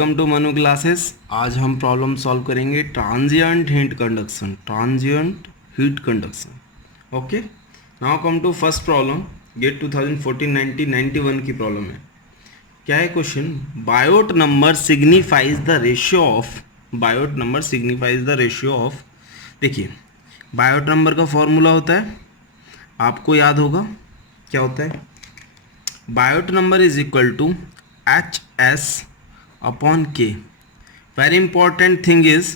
Welcome to Manu classes. आज हम problem solve करेंगे transient heat conduction. Okay, now come to first problem. GATE 2014-90-91 की problem है। क्या है question? Biot number signifies the ratio of देखिए, बायोट नंबर का फॉर्मूला होता है, आपको याद होगा क्या होता है। Biot number is equal to HS upon K. Very important thing is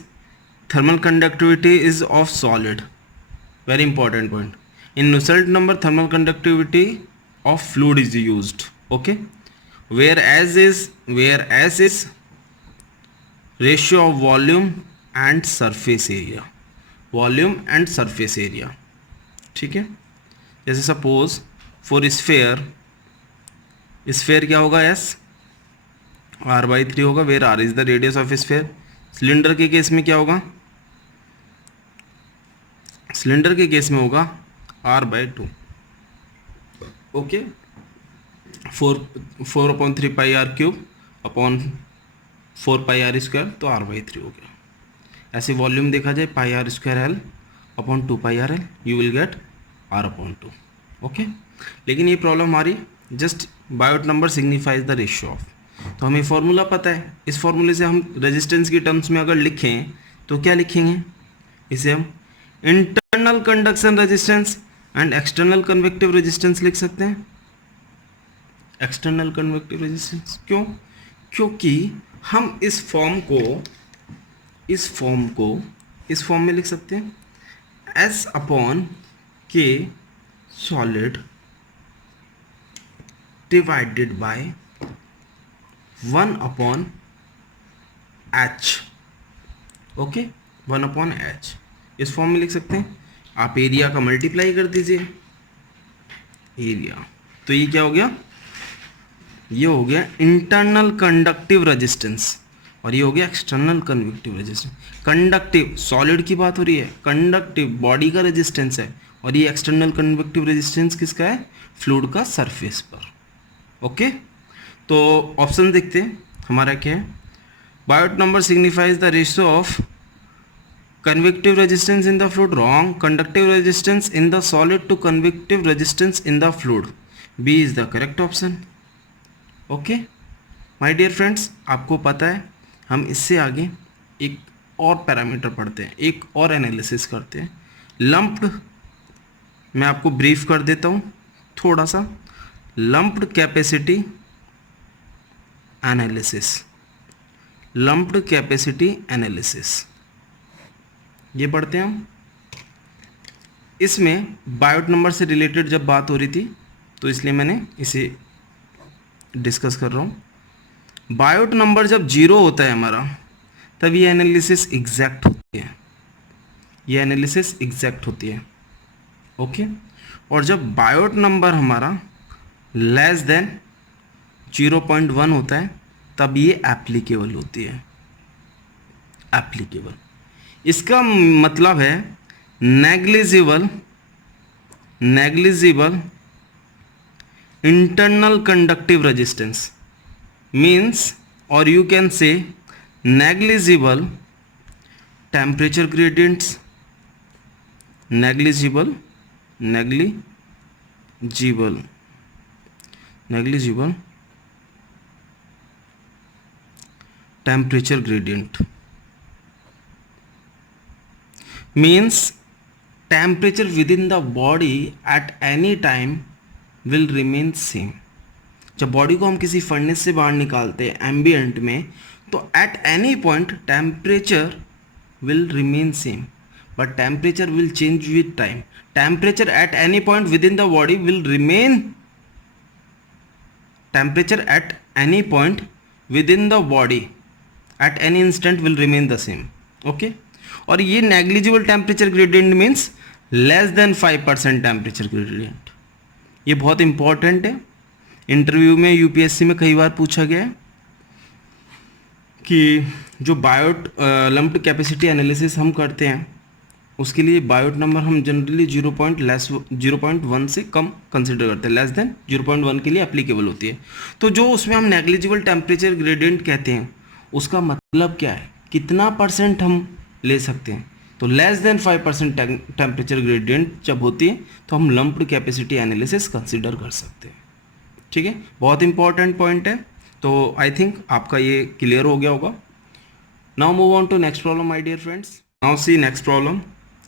thermal conductivity is of solid. Very important point. In Nusselt number, thermal conductivity of fluid is used. Okay. Whereas is ratio of volume and surface area. Volume and surface area. ठीक है। जैसे suppose for sphere क्या होगा? S R/3 होगा। Where R is the radius of sphere. Cylinder के case में क्या होगा? सिलेंडर के केस में होगा R/2। ओके, 4/3 पाई R³ अपॉन 4 पाई R², तो R/3 हो गया। ऐसे वॉल्यूम देखा जाए πr² L upon 2 pi RL, you will get R/2। Okay, लेकिन ये प्रॉब्लम हमारी just Biot number signifies the ratio of, तो हमें फॉर्मूला पता है। इस फॉर्मूले से हम रेजिस्टेंस की टर्म्स में अगर लिखें तो क्या लिखेंगे? इसे हम internal conduction resistance and external convective resistance लिख सकते हैं। एक्सटर्नल कन्वेक्टिव रेजिस्टेंस क्यों? क्योंकि हम इस फॉर्म में लिख सकते हैं S/K solid divided by 1/H। Okay, 1/H इस फॉर्म में लिख सकते हैं। आप एरिया का मल्टीप्लाई कर दीजिए एरिया, तो ये क्या हो गया? ये हो गया इंटरनल कंडक्टिव रेजिस्टेंस और ये हो गया external convective resistance. Conductive solid की बात हो रही है, कंडक्टिव बॉडी का रेजिस्टेंस है, और ये एक्सटर्नल कन्वेक्टिव रेजिस्टेंस किसका है? फ्लूइड का सरफेस पर। ओके, तो ऑप्शन देखते हैं हमारा क्या है। Biot number signifies the ratio of convective resistance in the fluid, wrong. Conductive resistance in the solid to convective resistance in the fluid, B is the correct option. Okay my dear friends, आपको पता है हम इससे आगे एक और parameter पढ़ते हैं, एक और एनालिसिस करते हैं। लंप्ड, मैं आपको ब्रीफ कर देता हूँ थोड़ा सा। लंप्ड कैपेसिटी एनालिसिस, ये पढ़ते हैं हम। इसमें बायोट नंबर से रिलेटेड जब बात हो रही थी तो इसलिए मैंने इसे डिस्कस कर रहा हूँ। बायोट नंबर जब 0 होता है हमारा, तब ये एनालिसिस एग्जैक्ट होती है। ओके, और जब बायोट नंबर हमारा लेस देन 0.1 होता है, तब ये एप्लीकेबल होती है। इसका मतलब है negligible internal conductive resistance means, और you can say negligible temperature gradients, negligible temperature gradient means temperature within the body at any time will remain same। जब बॉडी को हम किसी फर्नेस से बाहर निकालते हैं एम्बिएंट में, तो at any point temperature will remain same, but temperature will change with time. Temperature at any point with in the body will remain, temperature at any point with in the body at any instant will remain the same. Okay, और ये negligible temperature gradient means less than 5% temperature gradient. ये बहुत important है, interview में UPSC में कई बार पूछा गया है कि जो बायोट लंप्ड कैपेसिटी एनालिसिस हम करते हैं उसके लिए बायोट नंबर हम जनरली 0.1 से कम कंसिडर करते हैं, लेस देन 0.1 के लिए एप्लीकेबल होती है। तो जो उसमें हम नेग्लिजिबल टेम्परेचर ग्रेडियंट कहते हैं उसका मतलब क्या है, कितना परसेंट हम ले सकते हैं। तो लेस देन 5% टेम्परेचर ग्रेडियंट जब होती है तो हम लंप्ड कैपेसिटी एनालिसिस कंसिडर कर सकते हैं। ठीक है, बहुत इंपॉर्टेंट पॉइंट है। तो आई थिंक आपका ये क्लियर हो गया होगा। Now move on to next problem my dear friends. Now see next problem,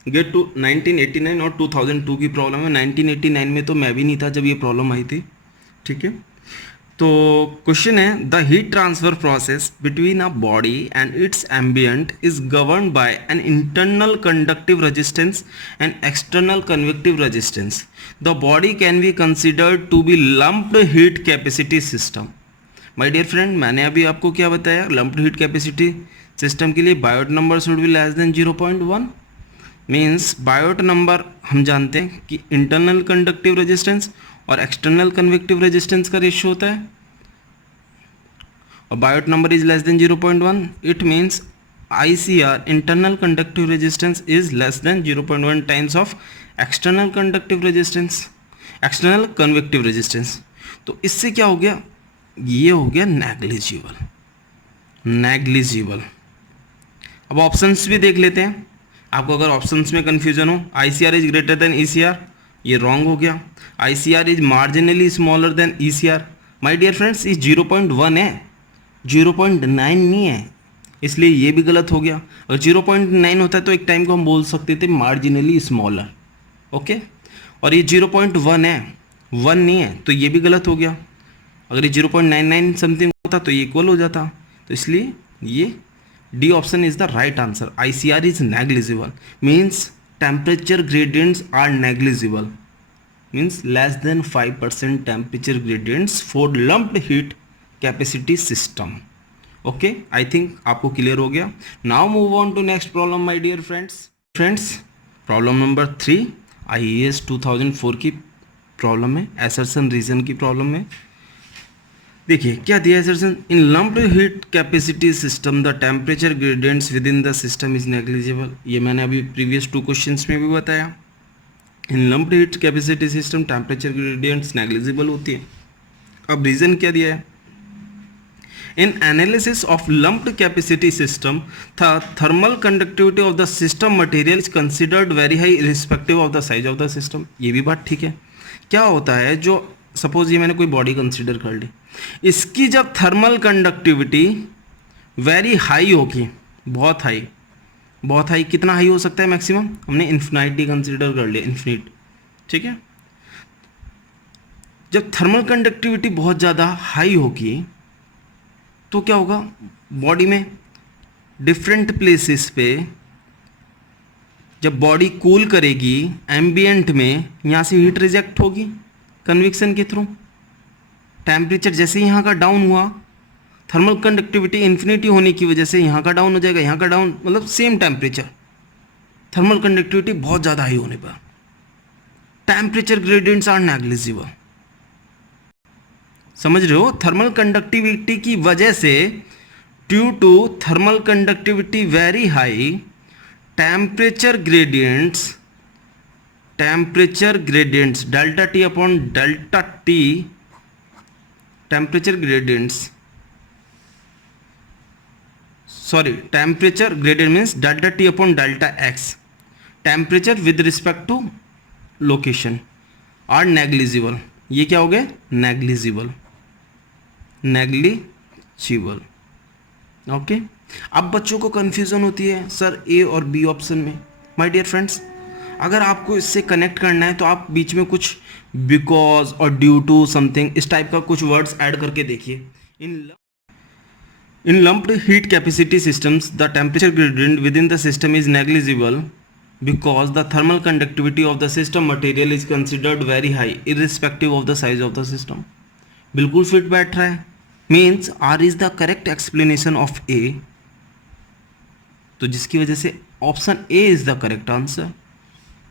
GATE to 1989 और 2002 की प्रॉब्लम है। 1989 में तो मैं भी नहीं था जब ये प्रॉब्लम आई थी। ठीक है, तो क्वेश्चन है, the heat transfer process between a body and its ambient is govern by an internal conductive resistance and external convective resistance. The body can be considered to be lumped heat capacity system. My dear friend, मैंने अभी आपको क्या बताया, lumped heat capacity system के लिए Biot number should be less than 0.1। Means Biot number हम जानते हैं कि इंटरनल कंडक्टिव रेजिस्टेंस और एक्सटर्नल कन्वेक्टिव रेजिस्टेंस का रेशियो होता है, और Biot number is less than 0.1। It means ICR internal conductive resistance is less than 0.1 times of external conductive resistance, external convective resistance. तो इससे क्या हो गया, ये हो गया नेग्लिजिबल, नेग्लिजिबल। अब ऑप्शंस भी देख लेते हैं। आपको अगर ऑप्शंस में कंफ्यूजन हो, ICR is greater than ECR, ये रॉन्ग हो गया। ICR is marginally smaller than ECR। My dear friends, ये 0.1 है, 0.9 नहीं है, इसलिए ये भी गलत हो गया। अगर 0.9 होता है तो एक टाइम को हम बोल सकते थे मार्जिनली स्मॉलर। ओके, और ये 0.1 है, 1 नहीं है, तो ये भी गलत हो गया। अगर ये 0.99 समथिंग होता तो ये इक्वल हो जाता। तो इसलिए ये D option is the right answer. ICR is negligible, means temperature gradients are negligible, means less than 5% temperature gradients for lumped heat capacity system. Okay, I think आपको क्लियर हो गया। Now move on to next problem my dear friends. Problem number 3 IAS 2004 की problem है, assertion reason की problem है। देखिए क्या दिया है assertion, in lumped heat capacity system the temperature gradients within the system is negligible. ये मैंने अभी प्रीवियस 2 क्वेश्चंस में भी बताया। In lumped heat capacity system temperature gradients negligible होती है। अब रीजन क्या दिया है, in analysis of lumped capacity system the thermal conductivity of the system material is considered very high respective of the size of the system. ये भी बात ठीक है। क्या होता है, जो सपोज ये मैंने कोई बॉडी कंसिडर कर ली, इसकी जब थर्मल कंडक्टिविटी वेरी हाई होगी, बहुत हाई, बहुत हाई, कितना हाई हो सकता है मैक्सिमम, हमने इन्फिनिटी कंसिडर कर लिया, इन्फिनिट। ठीक है, जब थर्मल कंडक्टिविटी बहुत ज़्यादा हाई होगी तो क्या होगा, बॉडी में डिफरेंट प्लेसेस पे जब बॉडी कूल करेगी एम्बियंट में, यहाँ से हीट रिजेक्ट होगी कन्वेक्शन के थ्रू। टेम्परेचर जैसे यहाँ का डाउन हुआ, थर्मल कंडक्टिविटी इन्फिनिटी होने की वजह से यहाँ का डाउन हो जाएगा, यहाँ का डाउन, मतलब सेम टेम्परेचर, थर्मल कंडक्टिविटी बहुत ज़्यादा हाई होने पर टेम्परेचर ग्रेडियंट्स आर नेग्लिजिबल। समझ रहे हो, थर्मल कंडक्टिविटी की वजह से, due to thermal conductivity very high, temperature gradients delta T upon delta T, temperature gradients, sorry temperature gradient means delta T upon delta X, temperature with respect to location are negligible. ये क्या हो गया, negligible, negligible. Okay, अब बच्चों को confusion होती है sir ए और बी ऑप्शन में। माय डियर फ्रेंड्स, अगर आपको इससे कनेक्ट करना है तो आप बीच में कुछ बिकॉज और ड्यू टू समथिंग इस टाइप का कुछ वर्ड्स ऐड करके देखिए। In lumped heat capacity systems the temperature gradient within the system is negligible because the thermal conductivity of the system material is considered very high irrespective of the size of the system। बिल्कुल fit बैठ रहा है, means R is the correct explanation of A, तो जिसकी वजह से option A is the correct answer।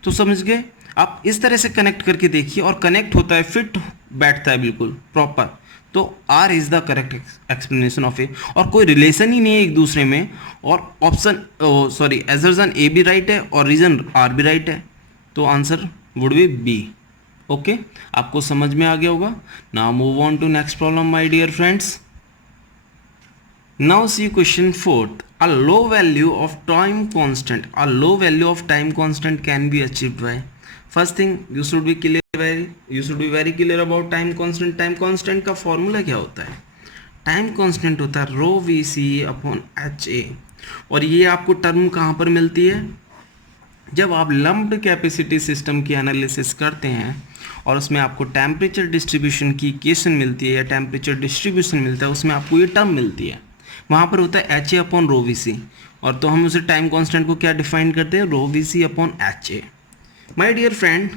तो समझ गए, आप इस तरह से कनेक्ट करके देखिए और कनेक्ट होता है, फिट बैठता है बिल्कुल प्रॉपर, तो R is the correct explanation of A, और कोई रिलेशन ही नहीं है एक दूसरे में, और ऑप्शन सॉरी एसर्शन ए भी राइट है और रीजन आर भी राइट है, तो answer would be B. Okay, आपको समझ में आ गया होगा। Now move on to next problem my dear friends. Now see question fourth. A low value of time constant. A low value of time constant can be achieved by. First thing you should be clear. You should be very clear about time constant. Time constant का formula क्या होता है? Time constant होता है rho V C upon H A, और ये आपको term कहाँ पर मिलती है? जब आप लम्प्ड कैपेसिटी सिस्टम की एनालिसिस करते हैं और उसमें आपको टेम्परेचर डिस्ट्रीब्यूशन की इक्वेशन मिलती है या टेम्परेचर डिस्ट्रीब्यूशन मिलता है, उसमें आपको ये टर्म मिलती है, वहाँ पर होता है H A upon rho V C, और तो हम उसे टाइम कांस्टेंट को क्या डिफाइन करते हैं? Rho V C upon H A. My dear friend,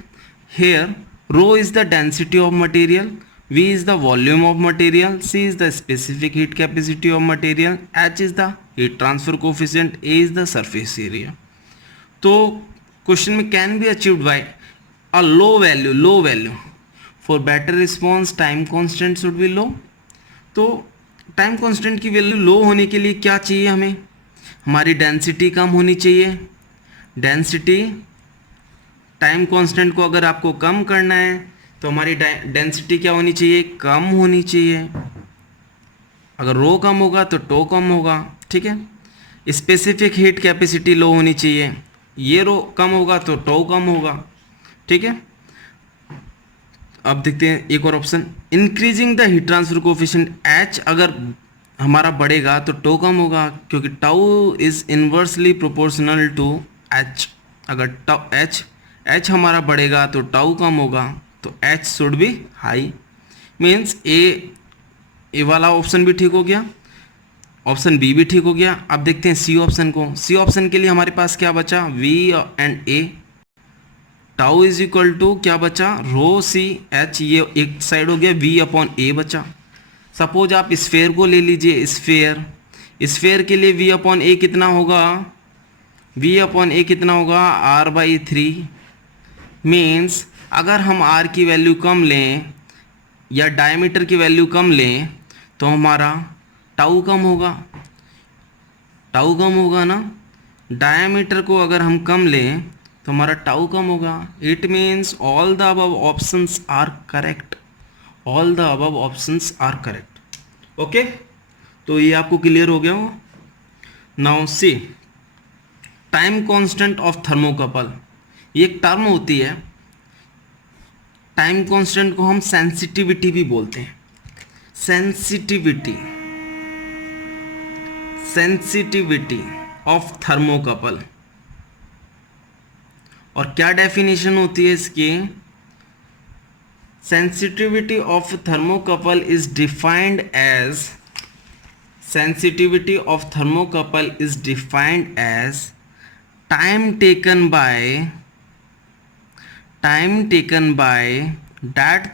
here rho is the density of material, V is the volume of material, C is the specific heat capacity of material, H is the heat transfer coefficient, A is the surface area. तो question में can be achieved by a low value for better response time constant should be low. तो time constant की value low होने के लिए क्या चाहिए हमें? हमारी डेंसिटी कम होनी चाहिए. डेंसिटी, टाइम कांस्टेंट को अगर आपको कम करना है तो हमारी डेंसिटी क्या होनी चाहिए? कम होनी चाहिए. अगर रो कम होगा तो टो कम होगा. ठीक है. स्पेसिफिक हीट कैपेसिटी लो होनी चाहिए. ये रो कम होगा तो टो कम होगा. ठीक है. अब देखते हैं एक और option, increasing the heat transfer coefficient. H अगर हमारा बढ़ेगा तो टो कम होगा, क्योंकि tau is inversely proportional to H. अगर टाउ एच हमारा बढ़ेगा तो टाउ कम होगा, तो H should be high. Means A वाला ऑप्शन भी ठीक हो गया, ऑप्शन बी भी ठीक हो गया. अब देखते हैं सी ऑप्शन को. सी ऑप्शन के लिए हमारे पास क्या बचा? V and A. Tau is equal to क्या बचा? रो सी एच, ये एक साइड हो गया, वी अपॉन ए बचा. सपोज आप स्फेयर को ले लीजिए. स्फेयर के लिए वी अपॉन ए कितना होगा? वी अपॉन ए कितना होगा? R/3. मीन्स अगर हम आर की वैल्यू कम लें या डायमीटर की वैल्यू कम लें तो हमारा टाउ कम होगा. टाउ कम होगा ना. डायमीटर को अगर हम कम लें तो हमारा टाउ कम होगा. It means all the above options are correct. All the above options are correct. Okay, तो ये आपको क्लियर हो गया हो. Now see time constant of thermocouple. ये एक टर्म होती है. टाइम कांस्टेंट को हम सेंसिटिविटी भी बोलते हैं. Sensitivity of thermocouple. और क्या डेफिनेशन होती है इसकी? Sensitivity of thermocouple is defined as time taken by that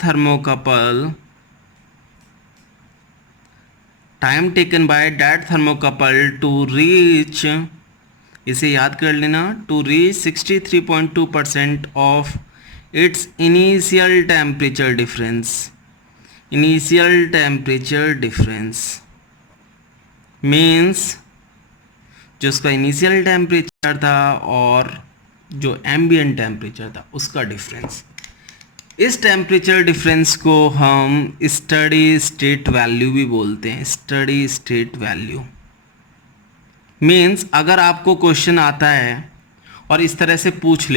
thermocouple to reach, इसे याद कर लेना, to reach 63.2% of its initial temperature difference. Means जो उसका इनिशियल टेम्परेचर था और जो एम्बिएंट टेम्परेचर था उसका डिफरेंस. इस टेम्परेचर डिफरेंस को हम स्टडी स्टेट वैल्यू भी बोलते हैं. स्टडी स्टेट वैल्यू मीन्स अगर आपको क्वेश्चन आता है और इस तरह से पूछ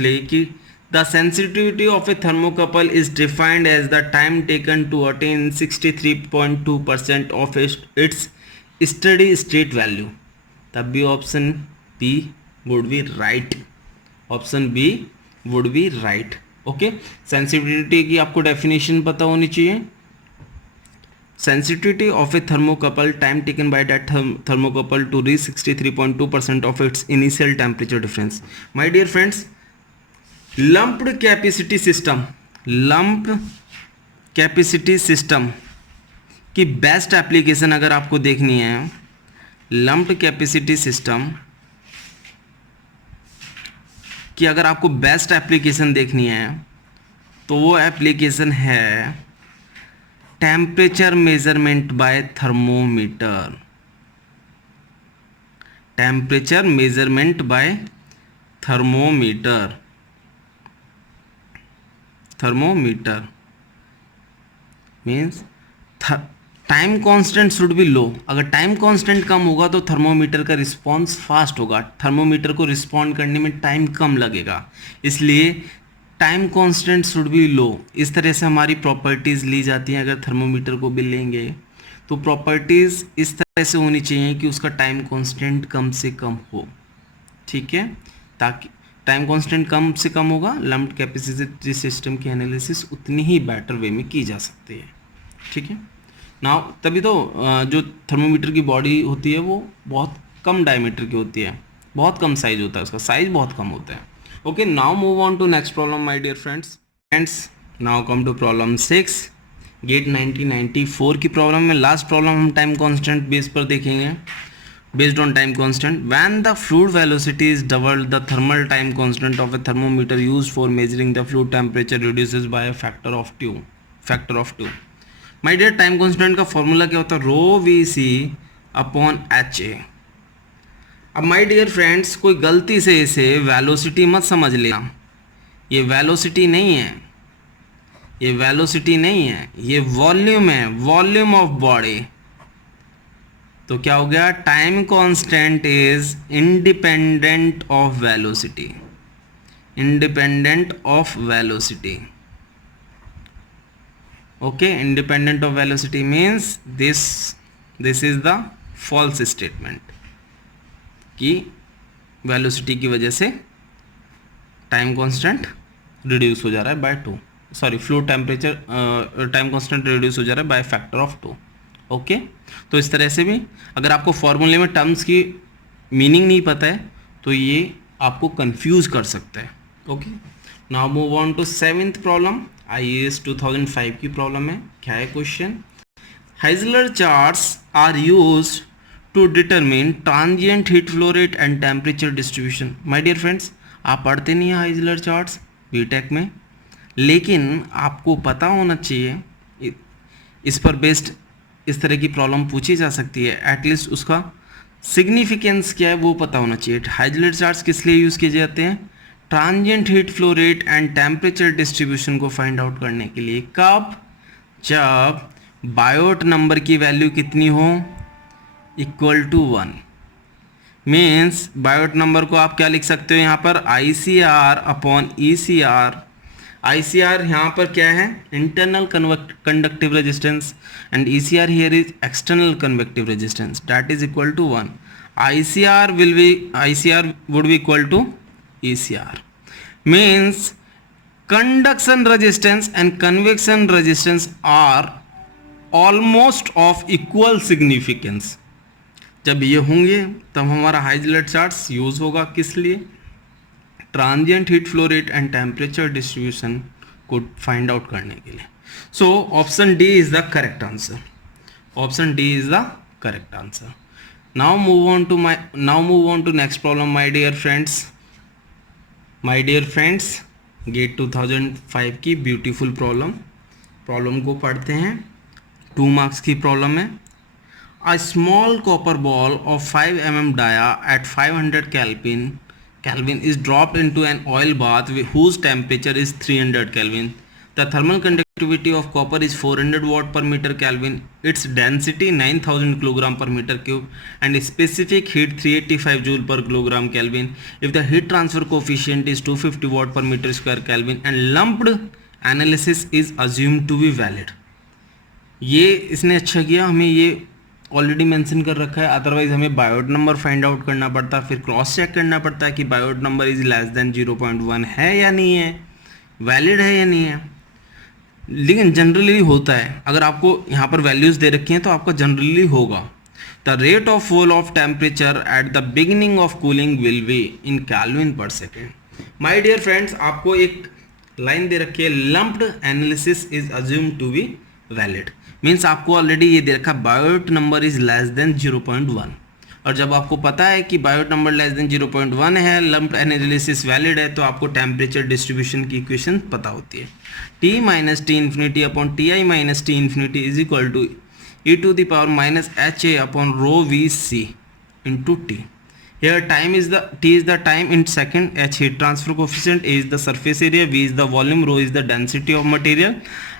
ले कि the sensitivity of a thermocouple is defined as the time taken to attain 63.2% of its steady state value, तब भी option B would be right. Option B would be right. Okay, sensitivity की आपको डेफिनेशन पता होनी चाहिए. Sensitivity of a thermocouple, time taken by that thermocouple to reach 63.2% of its initial temperature difference. My dear friends, lumped capacity system की best application अगर आपको देखनी है, लंप्ड कैपेसिटी सिस्टम कि अगर आपको बेस्ट एप्लीकेशन देखनी है तो वो एप्लीकेशन है temperature measurement by thermometer. Temperature measurement by thermometer means time constant should be low. अगर टाइम कांस्टेंट कम होगा तो थर्मोमीटर का रिस्पॉन्स फास्ट होगा, थर्मोमीटर को रिस्पॉन्ड करने में टाइम कम लगेगा, इसलिए time constant should be low. इस तरह से हमारी प्रॉपर्टीज़ ली जाती हैं। अगर थर्मोमीटर को भी लेंगे तो प्रॉपर्टीज़ इस तरह से होनी चाहिए कि उसका टाइम कांस्टेंट कम से कम हो, ठीक है, ताकि टाइम कांस्टेंट कम से कम होगा, लम्प्ड कैपेसिटी सिस्टम की एनालिसिस उतनी ही बेटर वे में की जा सकती है, ठीक है ना। तभी तो जो थर्मोमीटर की बॉडी होती है वो बहुत कम डायमीटर की होती है, बहुत कम साइज होता है, उसका साइज बहुत कम होता है। Okay, now move on to next problem my dear friends. Now come to problem 6, GATE 1994 की प्रॉब्लम में लास्ट प्रॉब्लम हम टाइम कांस्टेंट बेस पर देखेंगे। Based on time constant, when the fluid velocity is doubled, the thermal time constant of a thermometer used for measuring the fluid temperature reduces by a factor of 2. My dear, time constant का formula क्या होता है? Rho V C upon H A. अब my dear friends, कोई गलती से इसे velocity मत समझ लेना, ये वेलोसिटी नहीं है, ये वेलोसिटी नहीं है, ये वॉल्यूम है, वॉल्यूम ऑफ बॉडी। तो क्या हो गया? Time constant is independent of velocity, independent of velocity. Okay, independent of velocity means this is the false statement कि वेलोसिटी की वजह से टाइम कांस्टेंट रिड्यूस हो जा रहा है by 2, sorry fluid temperature time constant reduce हो जा रहा है बाय फैक्टर ऑफ 2। ओके, तो इस तरह से भी अगर आपको फॉर्मूले में टर्म्स की मीनिंग नहीं पता है तो ये आपको कंफ्यूज कर सकता है। Okay, now move on to 7th problem, IAS 2005 की प्रॉब्लम है। क्या है question? Heisler charts are used to determine transient heat flow rate and temperature distribution. My dear friends, आप पढ़ते नहीं हैं हाइजलर चार्ट्स बीटेक में, लेकिन आपको पता होना चाहिए, इस पर बेस्ड इस तरह की प्रॉब्लम पूछी जा सकती है, एटलीस्ट उसका सिग्निफिकेंस क्या है वो पता होना चाहिए। हाइजलर चार्ट्स किस लिए यूज़ किए जाते हैं? Transient heat flow rate and temperature distribution को फाइंड आउट करने के लिए। कब? जब बायोट नंबर की वैल्यू कितनी हो? Equal to 1। Means Biot number को आप क्या लिख सकते हो यहाँ पर? ICR upon ECR। ICR यहाँ पर क्या है? Internal conductive resistance, and ECR here is external convective resistance, that is equal to 1। ICR would be equal to ECR, means conduction resistance and convection resistance are almost of equal significance। जब ये होंगे तब हमारा हाइजलर charts use होगा किस लिए? Transient heat flow rate and temperature distribution को find out करने के लिए। So option D is the correct answer, option D is the correct answer. Now move on to next problem my dear friends, GATE 2005 की beautiful problem को पढ़ते हैं। 2 marks की problem है। A small copper ball of 5 mm dia at 500 Kelvin is dropped into an oil bath whose temperature is 300 Kelvin. The thermal conductivity of copper is 400 watt per meter Kelvin. Its density 9000 kg per meter cube and specific heat 385 joule per kilogram Kelvin. If the heat transfer coefficient is 250 watt per meter square Kelvin and lumped analysis is assumed to be valid. ये इसने अच्छा किया, हमें ये already mention कर रखा है, otherwise हमें बायोट नंबर फाइंड आउट करना पड़ता, फिर क्रॉस चेक करना पड़ता है कि Biot number is less than 0.1 है या नहीं है, वैलिड है या नहीं है। लेकिन जनरली होता है, अगर आपको यहाँ पर वैल्यूज़ दे रखी हैं तो आपका जनरली होगा। The rate of fall of temperature at the beginning of cooling will be in kelvin per second. My dear friends, आपको एक लाइन दे रखी है, lumped analysis is assume to be valid. Means आपको ऑलरेडी ये दे रखा Biot number is less than 0.1, और जब आपको पता है कि बायोट नंबर लेस देन 0.1 है, लम्प्ड एनालिसिस वैलिड है, तो आपको टेम्परेचर डिस्ट्रीब्यूशन की इक्वेशन पता होती है। T minus T infinity upon Ti minus T infinity is equal to e to the power minus HA upon rho V C into T. Here T is the time in second, H heat transfer coefficient, A is the surface area, V is the volume, rho is the density of material,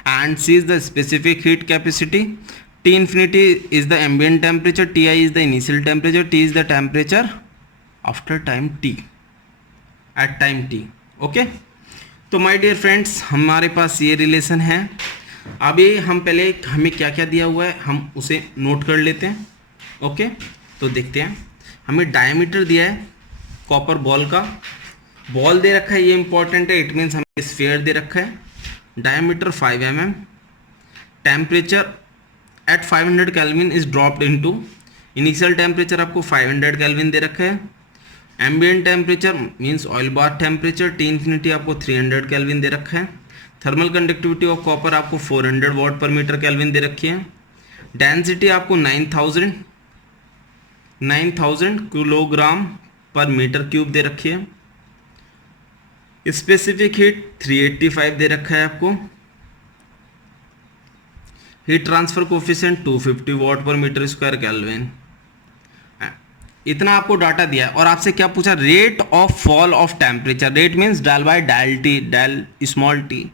and C is the specific heat capacity. T T infinity is the ambient temperature, Ti is the initial temperature, T is the temperature after time T, at time T. Okay, तो my dear friends हमारे पास ये relation है. अभी हम पहले हमें क्या क्या दिया हुआ है हम उसे नोट कर लेते हैं. ओके, तो देखते हैं. हमें डायमीटर दिया है कॉपर बॉल का, बॉल दे रखा है, ये इंपॉर्टेंट है, इट मीन्स हमें स्फीयर दे रखा है. Diameter 5 mm, temperature at 500 kelvin is dropped into, initial temperature आपको 500 केल्विन दे रखा है. Ambient temperature means oil bath temperature T infinity आपको 300 केल्विन दे रखा है. थर्मल कंडक्टिविटी ऑफ कॉपर आपको 400 वाट पर मीटर केल्विन दे रखी है. डेंसिटी आपको 9000 किलोग्राम पर मीटर क्यूब दे रखी है. स्पेसिफिक हीट 385 दे रखा है आपको. हीट ट्रांसफर कोफिशिएंट 250 वाट पर मीटर स्क्वायर केल्विन. इतना आपको डाटा दिया है और आपसे क्या पूछा, rate of fall of temperature. Rate means del by del T, del small T.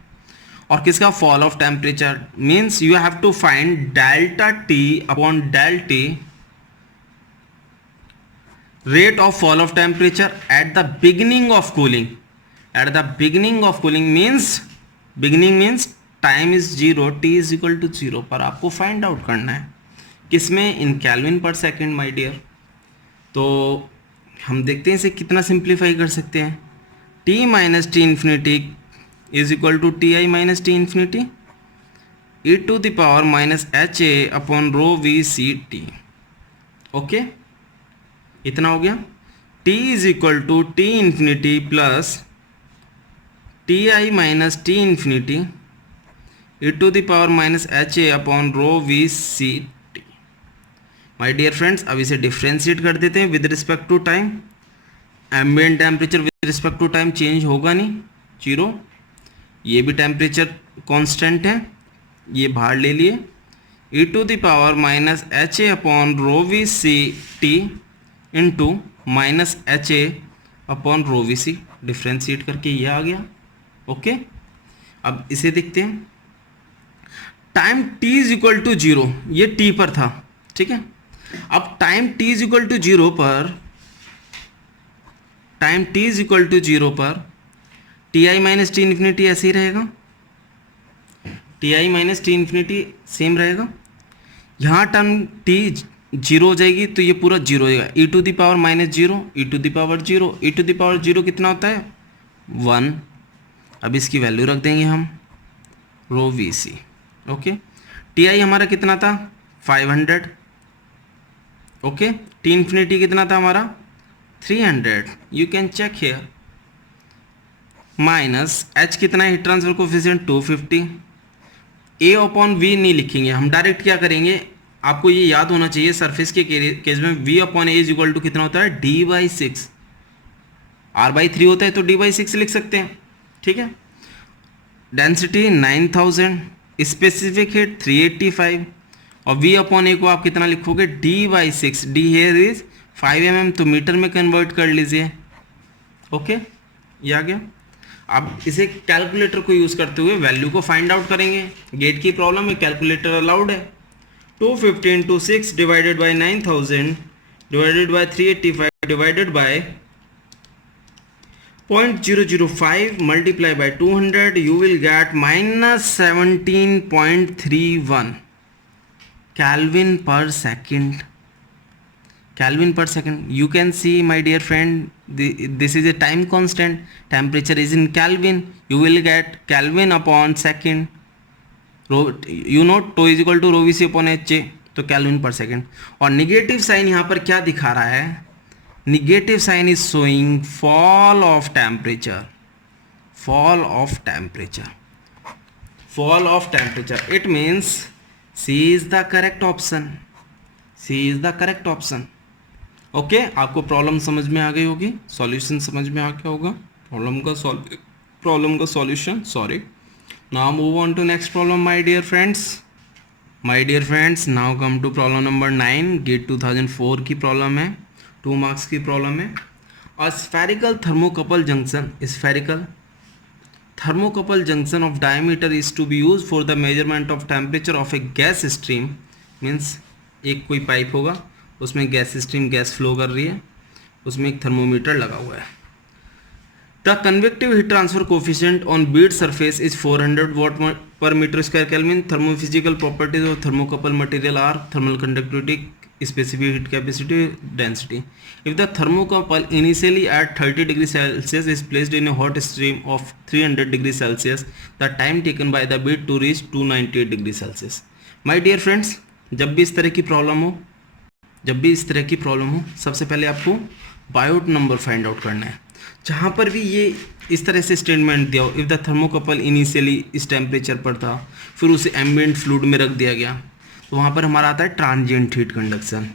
और किसका fall of temperature means you have to find delta T upon del T, rate of fall of temperature at the beginning of cooling. At the beginning of cooling means, beginning means time is 0, T is equal to 0 पर आपको find out करना है. किसमें, in kelvin per second my dear. तो हम देखते हैं इसे कितना सिंप्लीफाई कर सकते हैं. T minus T infinity is equal to T I minus T infinity e to the power minus H A upon rho V C T. Okay, इतना हो गया. T is equal to T infinity plus T I minus T infinity e to the power minus H A upon rho V C T. My dear friends, अब इसे differentiate कर देते हैं with respect to time. Ambient temperature with respect to time change होगा नहीं, 0. ये भी temperature constant है, ये बाहर ले लिए. E to the power minus H A upon rho V C T into minus H A upon rho V C. Differentiate करके ये आ गया. ओके, अब इसे देखते हैं. Time t is equal to 0, ये t पर था, ठीक है. अब time t is equal to 0 पर, time t is equal to 0 पर टी आई माइनस टी इन्फिनिटी ऐसे ही रहेगा. T I minus T infinity same रहेगा. यहाँ टर्म t 0 हो जाएगी तो ये पूरा 0 हो जाएगा. E to the power minus 0, E to the power 0, E to the power 0 कितना होता है, 1. अब इसकी वैल्यू रख देंगे हम rho V C. Okay, T I हमारा कितना था, 500. ओके, टी इन्फिनिटी कितना था हमारा, 300. You can check here. Minus H कितना है, heat transfer coefficient 250. A upon V नहीं लिखेंगे हम, डायरेक्ट क्या करेंगे, आपको ये याद होना चाहिए सरफेस के केस में V upon A is equal to कितना होता है, डी बाई 6. आर बाई 3 होता है तो डी बाई 6 लिख सकते हैं, ठीक है. डेंसिटी 9000, स्पेसिफिक हीट 385 और v अपॉन ए को आप कितना लिखोगे, d by 6. D here is 5 mm, तो मीटर में कन्वर्ट कर लीजिए. ओके, ये आ गया. अब इसे कैलकुलेटर को यूज़ करते हुए वैल्यू को फाइंड आउट करेंगे. गेट की प्रॉब्लम में कैलकुलेटर अलाउड है. 250 into 6 divided by 9000 divided by 385 divided by 0.005 multiply by 200, you will get minus 17.31 Kelvin per second. Kelvin per second. You can see, my dear friend, this is a time constant. Temperature is in Kelvin. You will get Kelvin upon second. You know tau is equal to rho v c upon h a, तो Kelvin per second. और negative sign यहाँ पर क्या दिखा रहा है, negative sign is showing fall of temperature. Fall of temperature. Fall of temperature. It means C is the correct option. C is the correct option. Okay, आपको problem समझ में आ गई होगी, सॉल्यूशन समझ में आ गया होगा, प्रॉब्लम का solution. Sorry. Now move on to next problem my dear friends. My dear friends, now come to problem number 9. GATE 2004 की प्रॉब्लम है, 2 मार्क्स की प्रॉब्लम है. A spherical thermocouple junction of diameter is to be used for the measurement of temperature of a gas stream means एक कोई pipe होगा, उसमें gas stream gas flow कर रही है, उसमें एक थर्मोमीटर लगा हुआ है. The convective heat transfer coefficient on Beed surface is 400 watt per meter square Kelvin. Thermophysical properties of thermocouple material are thermal conductivity, specific heat capacity, density. If the thermocouple initially at 30 degrees Celsius is placed in a hot stream of 300 degrees Celsius, the time taken by the bead to reach 298 degrees Celsius. My dear friends, जब भी इस तरह की problem हो सबसे पहले आपको Biot number find out करना है. जहाँ पर भी ये इस तरह से स्टेटमेंट दिया हो, इफ़ द थर्मोकपल इनिशियली इस टेम्परेचर पर था, फिर उसे एम्बिएंट फ्लूइड में रख दिया गया, तो वहाँ पर हमारा आता है ट्रांजिएंट हीट कंडक्शन.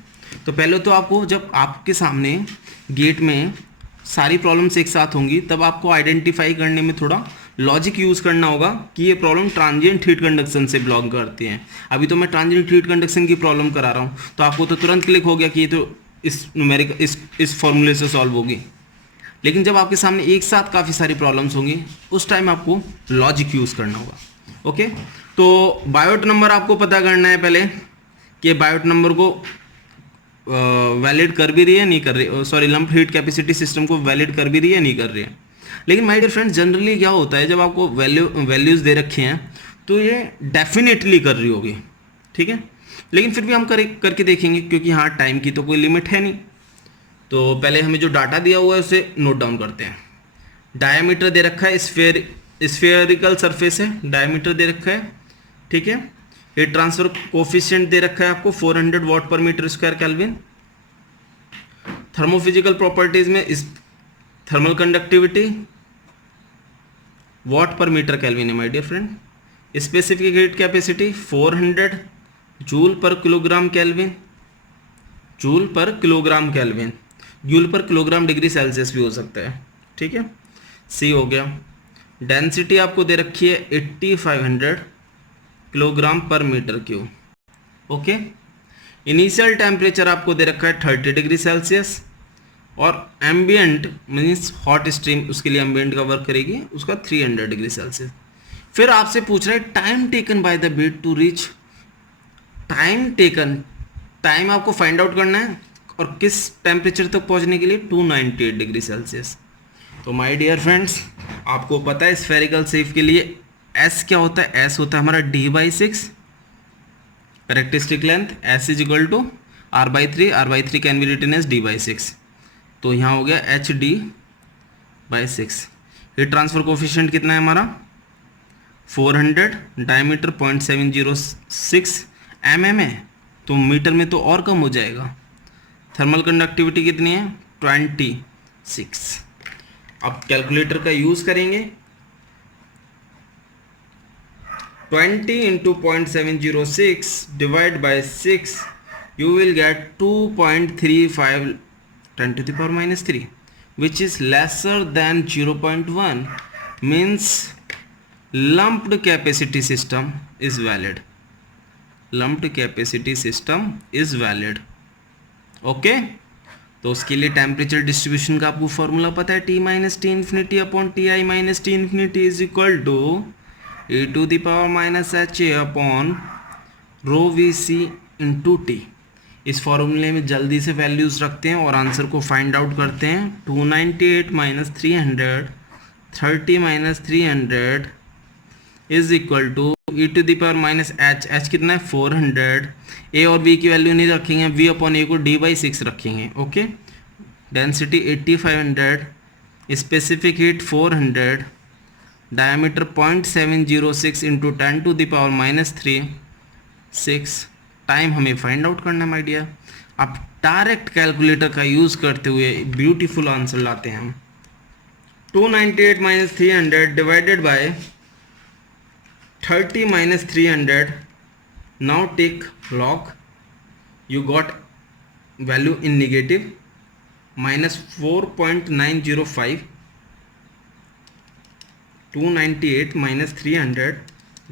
तो पहले तो आपको, जब आपके सामने गेट में सारी प्रॉब्लम्स एक साथ होंगी, तब आपको आइडेंटिफाई करने में थोड़ा लॉजिक यूज़ करना होगा कि ये प्रॉब्लम ट्रांजिएंट हीट कंडक्शन से बिलोंग करती हैं. अभी तो मैं ट्रांजिएंट हीट कंडक्शन की प्रॉब्लम करा रहा हूँ, तो आपको तो तुरंत क्लिक हो गया कि ये तो इस न्यूमेरिक इस फॉर्मूले से सॉल्व होगी. लेकिन जब आपके सामने एक साथ काफ़ी सारी प्रॉब्लम्स होंगी, उस टाइम आपको लॉजिक यूज़ करना होगा. ओके, तो बायोट नंबर आपको पता करना है पहले कि बायोट नंबर को वैलिड कर भी रही है नहीं कर रही, sorry lump heat capacity system को वैलिड कर भी रही है नहीं कर रही है. लेकिन माय डियर फ्रेंड्स, जनरली क्या होता है, जब आपको वैल्यूज़ दे रखे हैं तो ये डेफिनेटली कर रही होगी, ठीक है. लेकिन फिर भी हम करके देखेंगे, क्योंकि हाँ टाइम की तो कोई लिमिट है नहीं. तो पहले हमें जो डाटा दिया हुआ है उसे नोट डाउन करते हैं. डायमीटर दे रखा है, स्फेरिकल सरफेस है, डायमीटर दे रखा है, ठीक है. हीट ट्रांसफर कोफिशिएंट दे रखा है आपको 400 watt per metre square kelvin. Thermophysical properties में इस thermal conductivity watt per metre kelvin है my dear friend. Specific heat capacity 400 joule per kilogram kelvin, joule per kilogram kelvin, joule per kilogram degree Celsius भी हो सकता है, ठीक है. सी हो गया. डेंसिटी आपको दे रखी है 8500 kilogram per meter cube. Okay. Initial temperature आपको दे रखा है 30 डिग्री सेल्सियस, और एम्बियंट मीन्स हॉट स्ट्रीम, उसके लिए एम्बियंट का वर्क करेगी, उसका 300 डिग्री सेल्सियस. फिर आपसे पूछ रहा है time taken by the bead to reach, time आपको फाइंड आउट करना है, और किस टेम्परेचर तक पहुंचने के लिए 298 डिग्री सेल्सियस. तो माय डियर फ्रेंड्स, आपको पता है स्फेरिकल शेप के लिए एस क्या होता है, एस होता है हमारा d/6 characteristic length, S is equal to r/3, r/3 can be written as d/6. तो यहाँ हो गया hd/6. हीट ट्रांसफर कोफिशिएंट कितना है हमारा 400, डायमीटर 0.706 mm है, तो मीटर में तो और कम हो जाएगा. थर्मल कंडक्टिविटी कितनी है 26. अब कैलकुलेटर का यूज़ करेंगे. 20 into 0.706 divide by 6, you will get 2.35 10 to the power minus 3, which is lesser than 0.1, means lumped capacity system is valid. Lumped capacity system is valid. Okay. तो उसके लिए टेम्परेचर डिस्ट्रीब्यूशन का आपको फॉर्मूला पता है, T minus T infinity upon Ti minus T infinity is equal to e to the power minus HA upon rho VC into T. इस फॉर्मूले में जल्दी से वैल्यूज़ रखते हैं और आंसर को फाइंड आउट करते हैं. 298 minus 300, 30 minus 300 is equal to e to the power minus h कितना है 400. a और b की वैल्यू नहीं रखेंगे, v अपॉन a को d/6 रखेंगे. Okay. Density 8500, specific heat 400, diameter 0.706 into 10 to the power minus 6. Time हमें फाइंड आउट करना है माय डियर. अब डायरेक्ट कैलकुलेटर का यूज़ करते हुए ब्यूटीफुल आंसर लाते हैं हम. 298 minus 300 divided by 30 minus 300. Now take log. You got value in negative minus 4.905. 298 minus 300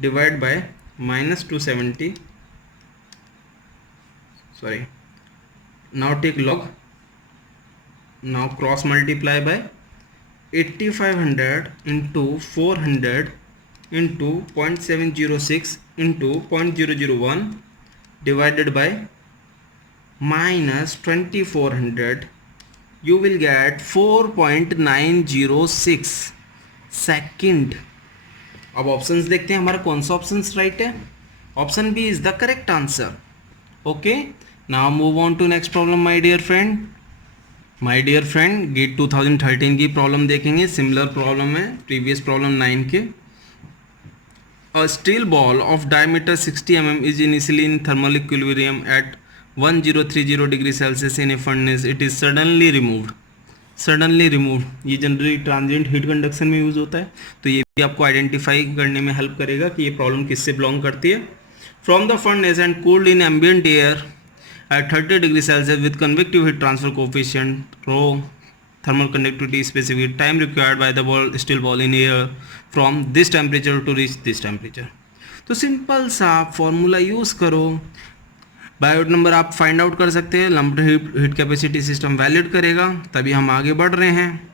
divided by minus 270. Sorry. Now take log. Now cross multiply by 8500 into 400 into 0.706 into 0.001 divided by minus 2400, you will get 4.906 second. अब options देखते हैं हमारा कौन सा option right है. Option B is the correct answer. Okay, now move on to next problem my dear friend. My dear friend, GATE 2013 की problem देखेंगे. Similar problem है प्रीवियस प्रॉब्लम 9 के. A steel ball of diameter 60 mm is initially in thermal equilibrium at 1030 degree Celsius in a furnace. It is suddenly removed. Suddenly remove ये generally transient heat conduction में use होता है, तो ये भी आपको आइडेंटिफाई करने में हेल्प करेगा कि ये प्रॉब्लम किससे बिलोंग करती है. From the furnace and cooled in ambient air at 30 degree Celsius with convective heat transfer coefficient rho thermal conductivity specific time required by the ball steel ball in air from this temperature to reach this temperature. तो simple सा formula use करो. Biot number आप find out कर सकते हैं. Lumped heat capacity system valid करेगा, तभी हम आगे बढ़ रहे हैं.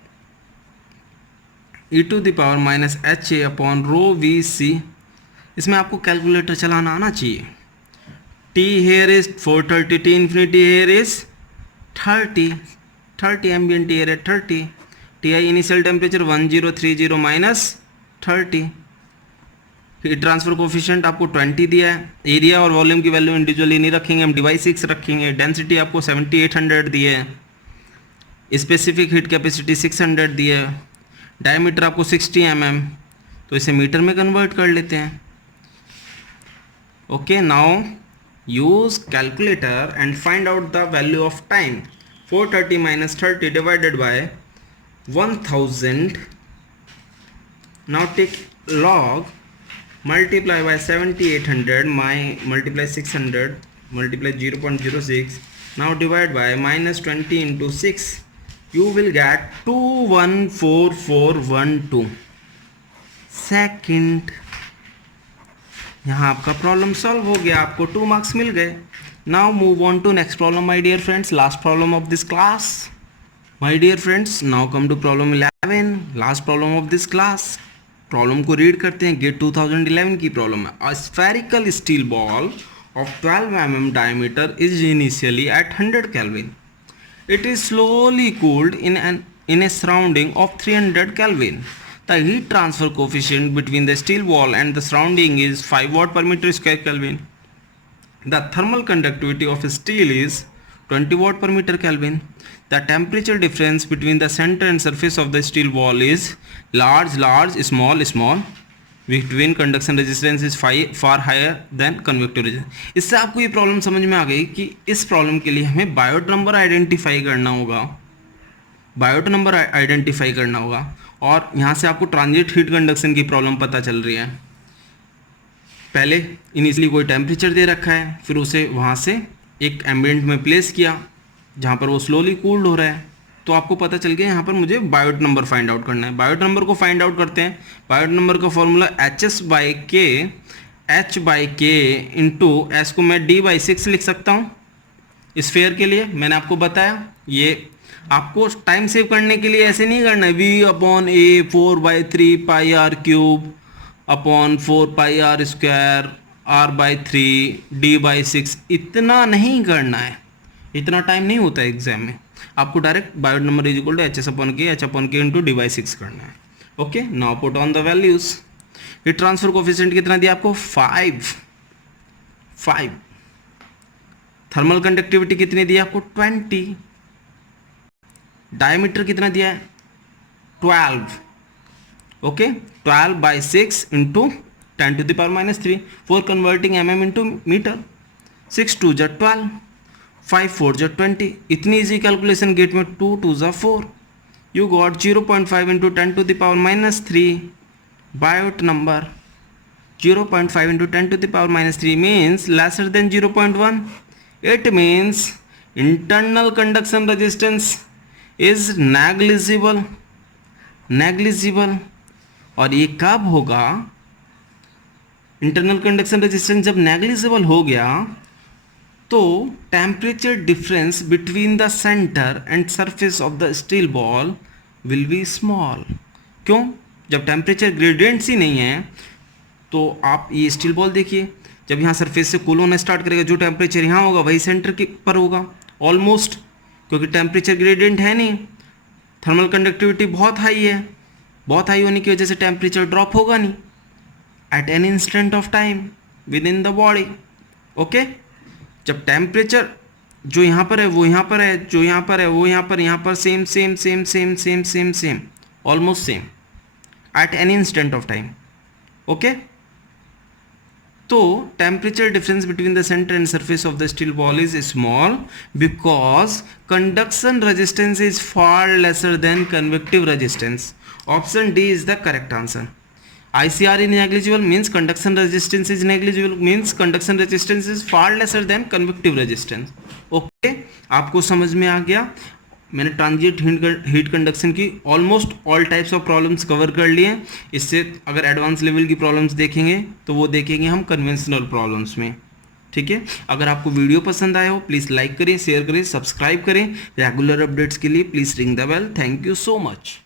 e to the power minus H A upon rho V C. इसमें आपको कैलकुलेटर चलाना आना चाहिए. T here is 430, T infinity here is 30 ambient air है 30. T I initial temperature 1030 minus 30. Heat transfer coefficient आपको 20 दिया है. एरिया और वॉल्यूम की वैल्यू इंडिविजुअली नहीं रखेंगे, हम डिवाइस 6 रखेंगे. डेंसिटी आपको 7800 दी है. स्पेसिफिक हीट कैपेसिटी 600 दी है. डायमीटर आपको 60 mm, तो इसे मीटर में कन्वर्ट कर लेते हैं. Okay, now use calculator and find out the value of time. 430 minus 30 divided by 1000. Now take log multiply by 7800, multiply 600, multiply 0.06, now divide by minus 20 into 6, you will get 214412 second. यहाँ आपका problem solve हो गया, आपको 2 marks मिल गए. Now move on to next problem my dear friends, last problem of this class. My dear friends, now come to problem 11, last problem of this class. Problem को read करते हैं. GATE 2011 की problem है. A spherical steel ball of 12 mm diameter is initially at 100 Kelvin. It is slowly cooled in a surrounding of 300 Kelvin. The heat transfer coefficient between the steel ball and the surrounding is 5 watt per meter square Kelvin. The thermal conductivity of steel is 20 watt per meter Kelvin. The temperature difference between the center and surface of the steel ball is large, small. Between conduction resistance is far higher than convective resistance. इससे आपको ये problem समझ में आ गई कि इस problem के लिए हमें बायोट नंबर आइडेंटिफाई करना होगा. और यहाँ से आपको ट्रांजिट हीट कंडक्शन की प्रॉब्लम पता चल रही है. पहले इनिशियली कोई टेम्परेचर दे रखा है, फिर उसे वहाँ से एक एम्बिएंट में प्लेस किया जहाँ पर वो स्लोली कूल्ड हो रहा है, तो आपको पता चल गया यहाँ पर मुझे बायोट नंबर फाइंड आउट करना है. बायोट नंबर को फाइंड आउट करते हैं. बायोट नंबर का फॉर्मूला h/k इंटू एस को मैं d/6 लिख सकता हूँ स्फीयर के लिए. मैंने आपको बताया ये आपको टाइम सेव करने के लिए ऐसे नहीं करना है. v/a 4/3 पाई r क्यूब अपॉन 4 पाई r स्क्वायर r/3 d/6, इतना नहीं करना है. इतना टाइम नहीं होता है एग्जाम में. आपको direct Biot number is equal to h/k into d/6 करना है. Okay, now put on the values. Heat transfer coefficient कितना दिया आपको? 5. थर्मल कंडक्टिविटी कितनी दी आपको? 20. डायमीटर कितना दिया है? 12. Okay, 12/6 into 10⁻³ for converting mm into meter. 6 2 जा 12, 5 4 जा 20. इतनी इजी कैलकुलेशन गेट में 2 2 जा 4. You got 0.5 into 10⁻³ Biot number. 0.5 into 10⁻³ means lesser than 0.1. It means internal conduction resistance is negligible. और ये कब होगा? इंटरनल कंडक्शन रेजिस्टेंस जब नेग्लिजिबल हो गया तो temperature difference between the centre and surface of the steel ball will be small. क्यों? जब टेम्परेचर ग्रेडियंट्स ही नहीं है तो आप ये स्टील बॉल देखिए, जब यहाँ सरफेस से कूल होना स्टार्ट करेगा, जो टेम्परेचर यहाँ होगा वही सेंटर के पर होगा ऑलमोस्ट, क्योंकि टेम्परेचर ग्रेडियंट है नहीं, थर्मल कंडक्टिविटी बहुत हाई है, बहुत हाई होने की वजह से टेम्परेचर ड्रॉप होगा नहीं eight any instant of time with in the body. Okay, जब टेम्परेचर जो यहाँ पर है वो यहाँ पर है, जो यहाँ पर है वो यहाँ पर same same same same same same same almost same at any instant of time. Okay, तो temperature difference between the centre and surface of the steel ball is small because conduction resistance is far lesser than convective resistance. Option D is the correct answer. ICR is negligible means conduction resistance is negligible means conduction resistance is far lesser than convective resistance. Okay, आपको समझ में आ गया। मैंने transient heat conduction की almost all types of problems cover कर लिए। इससे अगर एडवांस लेवल की प्रॉब्लम्स देखेंगे तो वो देखेंगे हम कन्वेंशनल प्रॉब्लम्स में। ठीक है, अगर आपको वीडियो पसंद आया हो प्लीज़ लाइक करें, शेयर करें, सब्सक्राइब करें। रेगुलर अपडेट्स के लिए please ring the bell. Thank you so much.